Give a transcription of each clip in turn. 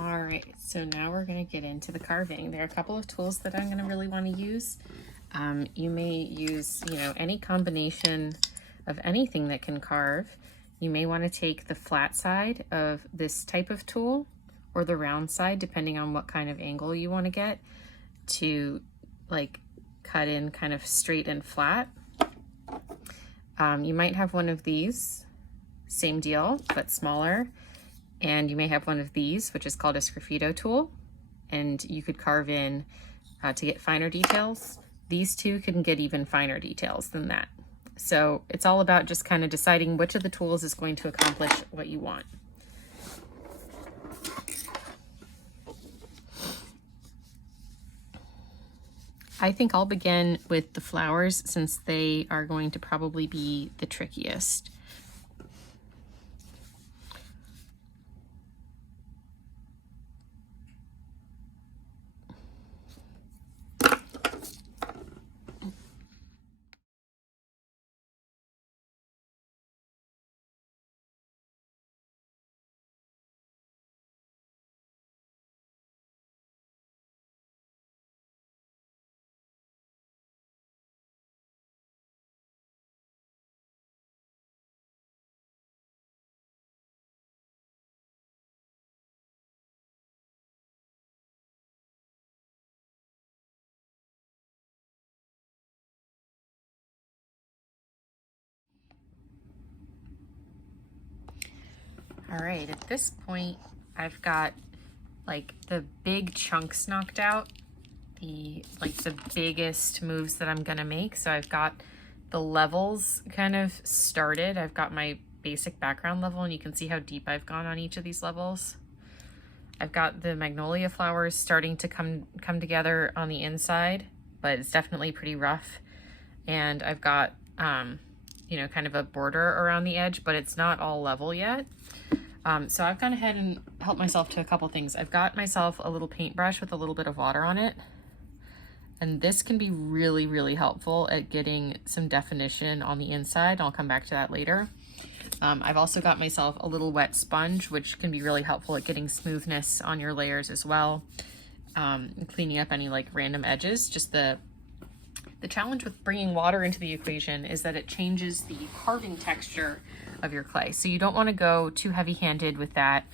All right, so now we're going to get into the carving. There are a couple of tools that I'm going to really want to use. You may use, any combination of anything that can carve. You may want to take the flat side of this type of tool or the round side, depending on what kind of angle you want to get, to like cut in kind of straight and flat. You might have one of these, same deal, but smaller. And you may have one of these, which is called a sgraffito tool, and you could carve in to get finer details. These two can get even finer details than that. So it's all about just kind of deciding which of the tools is going to accomplish what you want. I think I'll begin with the flowers since they are going to probably be the trickiest. All right, at this point, I've got like the big chunks knocked out, the biggest moves that I'm gonna make. So I've got the levels kind of started. I've got my basic background level, and you can see how deep I've gone on each of these levels. I've got the magnolia flowers starting to come together on the inside, but it's definitely pretty rough. And I've got, kind of a border around the edge, but it's not all level yet. So I've gone ahead and helped myself to a couple things. I've got myself a little paintbrush with a little bit of water on it. And this can be really, really helpful at getting some definition on the inside. I'll come back to that later. I've also got myself a little wet sponge, which can be really helpful at getting smoothness on your layers as well. Cleaning up any random edges. Just the challenge with bringing water into the equation is that it changes the carving texture of your clay. So you don't want to go too heavy-handed with that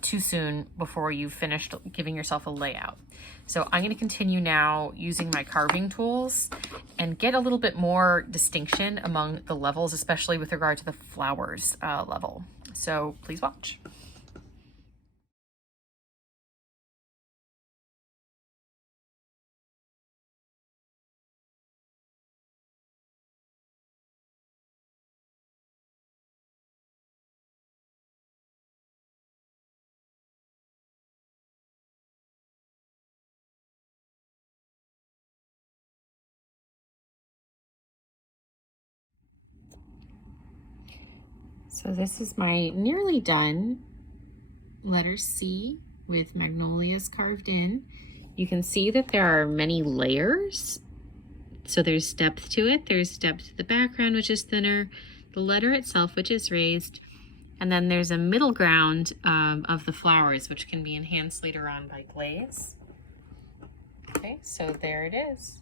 too soon before you've finished giving yourself a layout. So I'm going to continue now using my carving tools and get a little bit more distinction among the levels, especially with regard to the flowers level. So please watch. So this is my nearly done letter C with magnolias carved in. You can see that there are many layers. So there's depth to it. There's depth to the background, which is thinner, the letter itself, which is raised, and then there's a middle ground of the flowers, which can be enhanced later on by glaze. Okay, so there it is.